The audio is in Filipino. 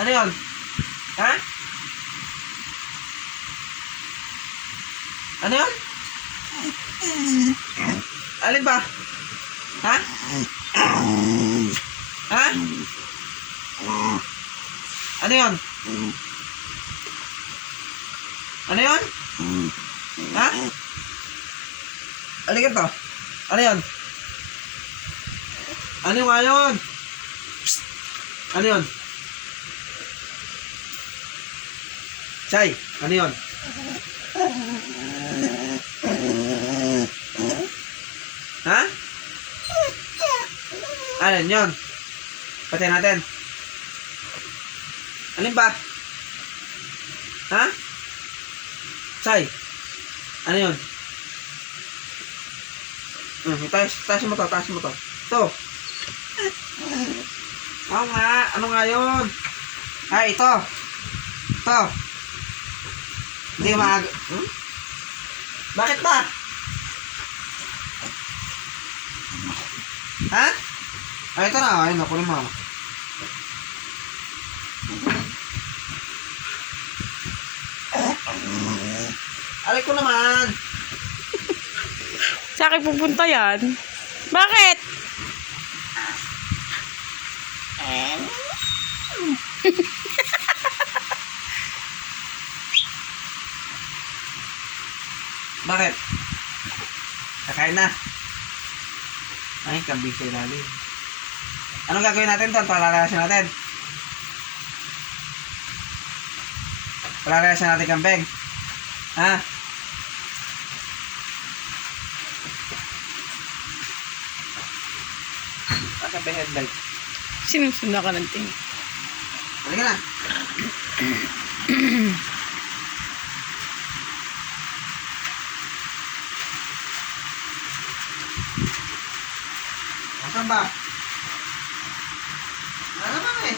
Ano yun? Ha? Ano yun? Alin ba? Ha? Ha? Ano yun? Ano yun? Ha? Alin to? Ano yun? Ano nga yun? Psst! Ano yun? Chay, ano yun? Ha? Alin yun? Patay natin. Alin ba? Ha? Chay, ano yun? Taas mo to, taas mo to. Ito. Oo nga, ano nga yun? Ay, ito. Ito. Hindi mag... Bakit ba? Ha? Ay, ito na. Ayun, nakunin mo. Alay ko naman. Sa akin pupunta yan. Bakit? Bakit? Kakain na. Ay, kambing sa ilalim. Anong gagawin natin doon? Palalayasin natin. Palalayasin natin kambing. Ha? Asa ba headlight? Sinusunda ka ng tingin. Halika na. Asan ba? Wala naman eh.